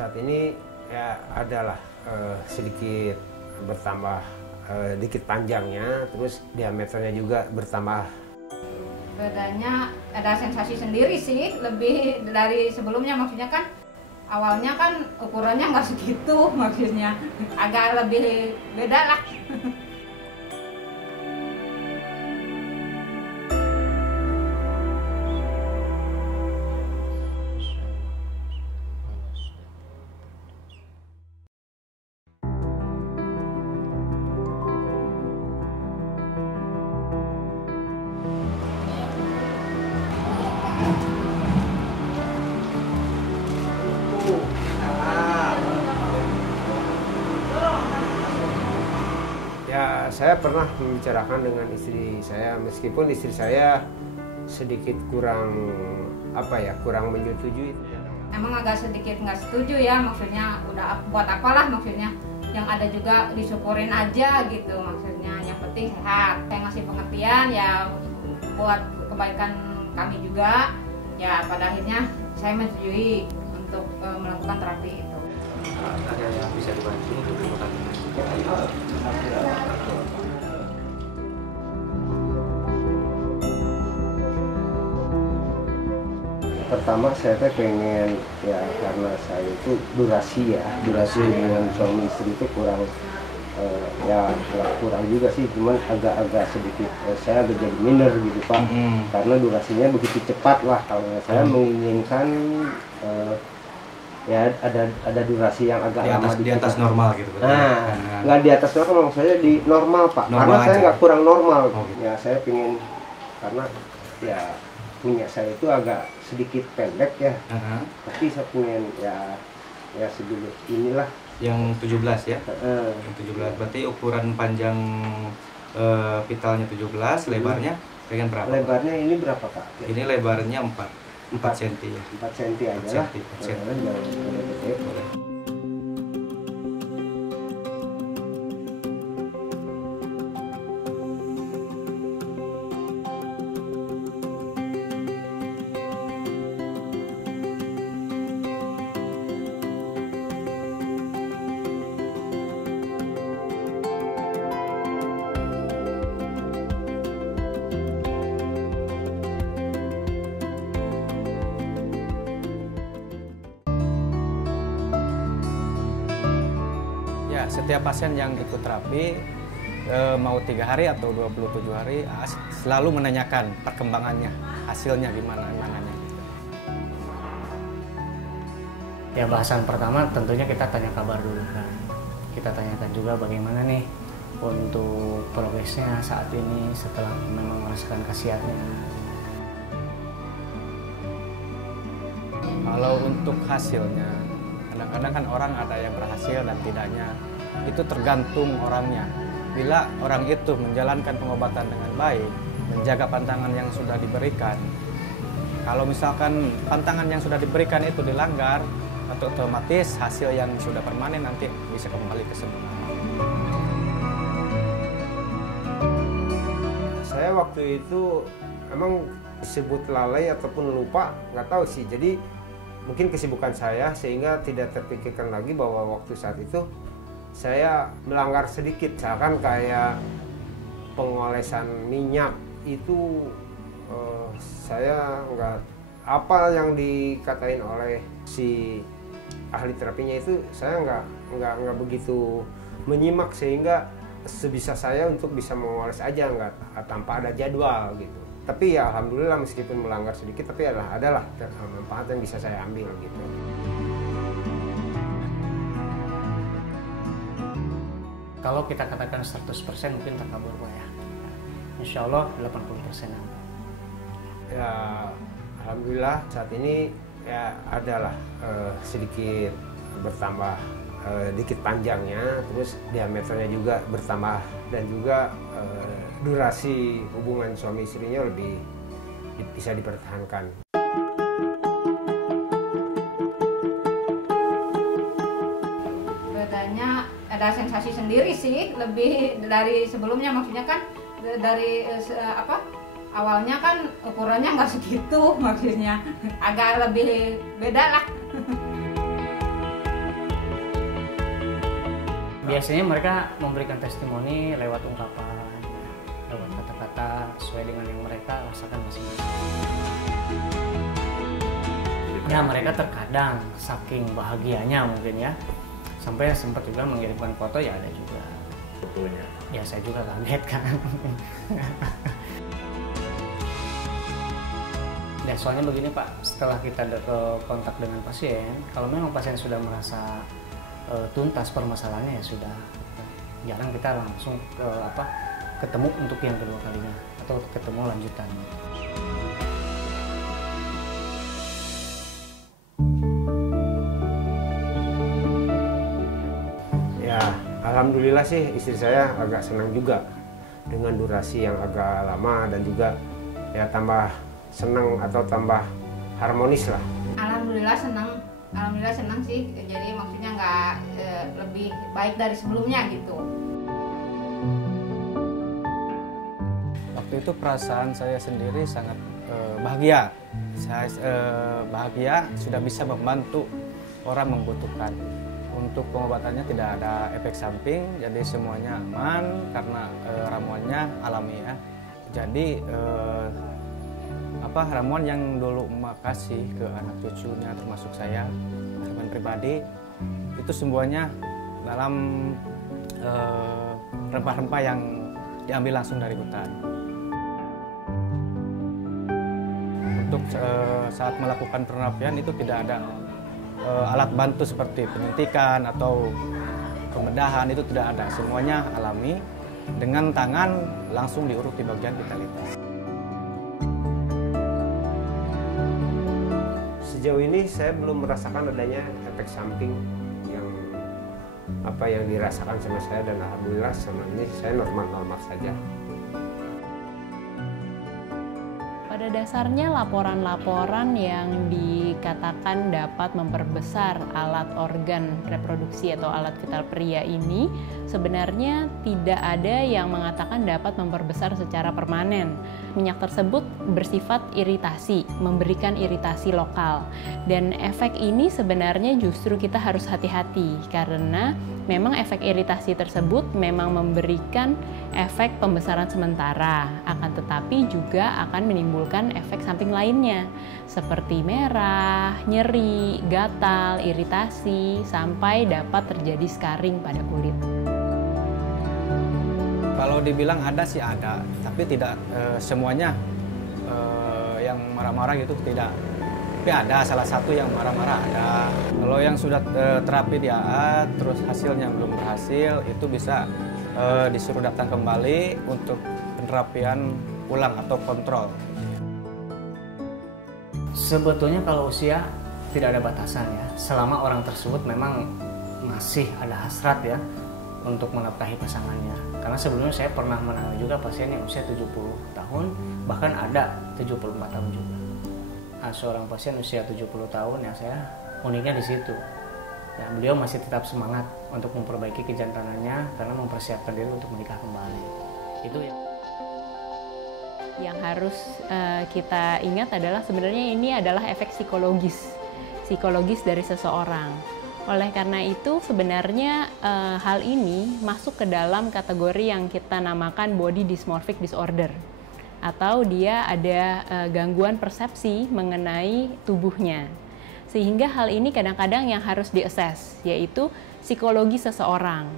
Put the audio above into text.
saat ini ya adalah sedikit bertambah dikit panjangnya, terus diameternya juga bertambah. Bedanya ada sensasi sendiri sih, lebih dari sebelumnya. Maksudnya kan awalnya kan ukurannya nggak segitu, maksudnya agak lebih beda lah. Ya, saya pernah membicarakan dengan istri saya, meskipun istri saya sedikit kurang kurang menyetujui. Emang agak sedikit nggak setuju ya, maksudnya udah buat apalah, maksudnya yang ada juga disyukurin aja gitu, maksudnya yang penting sehat. Saya ngasih pengertian ya buat kebaikan kami juga, ya pada akhirnya saya menyetujui untuk melakukan terapi itu. Ada yang bisa dibantu untuk melakukan pertama saya pengen ya, karena saya itu durasi hubungan suami istri itu kurang kurang juga sih, cuman agak sedikit saya agak jadi minder gitu Pak, karena durasinya begitu cepat lah. Kalau saya menginginkan ya ada durasi yang agak lama di atas normal gitu. Nggak di atas normal, maksudnya di normal Pak, karena saya nggak kurang normal. Ya saya pengen, karena ya punya saya itu agak sedikit pendek ya, tapi saya pengen ya sedikit inilah. Yang 17 ya? Yang 17, berarti ukuran panjang vitalnya 17, lebarnya pengen berapa? Lebarnya ini berapa Pak? Ini lebarnya 4 cm ya? 4 cm aja lah. 4 cm. Boleh. Setiap pasien yang ikut terapi, mau 3 hari atau 27 hari, selalu menanyakan perkembangannya, hasilnya gimana gitu. Ya, bahasan pertama tentunya kita tanya kabar dulu kan. Kita tanyakan juga bagaimana nih untuk progresnya saat ini setelah memang merasakan khasiatnya. Kalau untuk hasilnya, kadang-kadang kan orang ada yang berhasil dan tidaknya. Itu tergantung orangnya. Bila orang itu menjalankan pengobatan dengan baik, menjaga pantangan yang sudah diberikan. Kalau misalkan pantangan yang sudah diberikan itu dilanggar, otomatis hasil yang sudah permanen nanti bisa kembali ke semula. Saya waktu itu emang disebut lalai ataupun lupa, nggak tahu sih. Jadi mungkin kesibukan saya sehingga tidak terpikirkan lagi bahwa waktu saat itu saya melanggar sedikit, misalkan kayak pengolesan minyak itu saya nggak, apa yang dikatain oleh si ahli terapinya itu saya nggak begitu menyimak, sehingga sebisa saya untuk bisa mengoles aja nggak tanpa ada jadwal gitu. Tapi ya alhamdulillah meskipun melanggar sedikit, tapi adalah manfaat yang bisa saya ambil gitu. Kalau kita katakan 100% mungkin terkabul Pak ya. Insya Allah 80% aman. Ya alhamdulillah saat ini ya adalah sedikit bertambah dikit panjangnya, terus diameternya juga bertambah, dan juga durasi hubungan suami istrinya lebih bisa dipertahankan. Bedanya ada sensasi sendiri sih, lebih dari sebelumnya. Maksudnya kan dari awalnya kan ukurannya nggak segitu, maksudnya agak lebih beda lah. Biasanya mereka memberikan testimoni lewat ungkapan, lewat kata-kata sesuai dengan yang mereka rasakan masing-masing. Ya mereka terkadang saking bahagianya mungkin ya, sampai sempat juga mengirimkan foto, ya ada juga. Fotonya. Ya saya juga kaget kan. Ya soalnya begini Pak, setelah kita kontak dengan pasien, kalau memang pasien sudah merasa tuntas permasalahannya, ya sudah, jarang kita langsung ketemu untuk yang kedua kalinya atau ketemu lanjutannya. Ya, alhamdulillah sih istri saya agak senang juga dengan durasi yang agak lama dan juga ya tambah senang atau tambah harmonis lah. Alhamdulillah senang sih, jadi maksudnya nggak lebih baik dari sebelumnya gitu. Waktu itu perasaan saya sendiri sangat bahagia. Saya bahagia sudah bisa membantu orang membutuhkan. Untuk pengobatannya tidak ada efek samping, jadi semuanya aman karena ramuannya alami ya. Jadi ramuan yang dulu emak kasih ke anak cucunya termasuk saya, ramuan pribadi, itu semuanya dalam rempah-rempah yang diambil langsung dari hutan. Untuk saat melakukan penerapian itu tidak ada alat bantu seperti penyuntikan atau pembedahan, itu tidak ada, semuanya alami, dengan tangan langsung diurut di bagian vitalitas. Sejauh ini saya belum merasakan adanya efek samping yang dirasakan sama saya, dan alhamdulillah sama ini saya normal-normal saja. Pada dasarnya laporan-laporan yang dikatakan dapat memperbesar alat organ reproduksi atau alat vital pria ini sebenarnya tidak ada yang mengatakan dapat memperbesar secara permanen. Minyak tersebut bersifat iritasi, memberikan iritasi lokal. Dan efek ini sebenarnya justru kita harus hati-hati karena memang efek iritasi tersebut memang memberikan efek pembesaran sementara, akan tetapi juga akan menimbulkan efek samping lainnya seperti merah, nyeri, gatal, iritasi, sampai dapat terjadi scarring pada kulit. Kalau dibilang ada sih ada, tapi tidak semuanya yang marah-marah gitu tidak. Tapi ada salah satu yang marah-marah ada. Kalau yang sudah terapi di AA terus hasilnya belum berhasil, itu bisa disuruh datang kembali untuk penerapian ulang atau kontrol. Sebetulnya kalau usia tidak ada batasan ya, selama orang tersebut memang masih ada hasrat ya untuk menafkahi pasangannya. Karena sebelumnya saya pernah menangani juga pasien yang usia 70 tahun, bahkan ada 74 tahun juga. Nah, seorang pasien usia 70 tahun yang saya uniknya di situ. Ya, beliau masih tetap semangat untuk memperbaiki kejantanannya karena mempersiapkan diri untuk menikah kembali. Itu yang harus kita ingat adalah sebenarnya ini adalah efek psikologis dari seseorang. Oleh karena itu sebenarnya hal ini masuk ke dalam kategori yang kita namakan body dysmorphic disorder, atau dia ada gangguan persepsi mengenai tubuhnya. Sehingga hal ini kadang-kadang yang harus diassess, yaitu psikologi seseorang.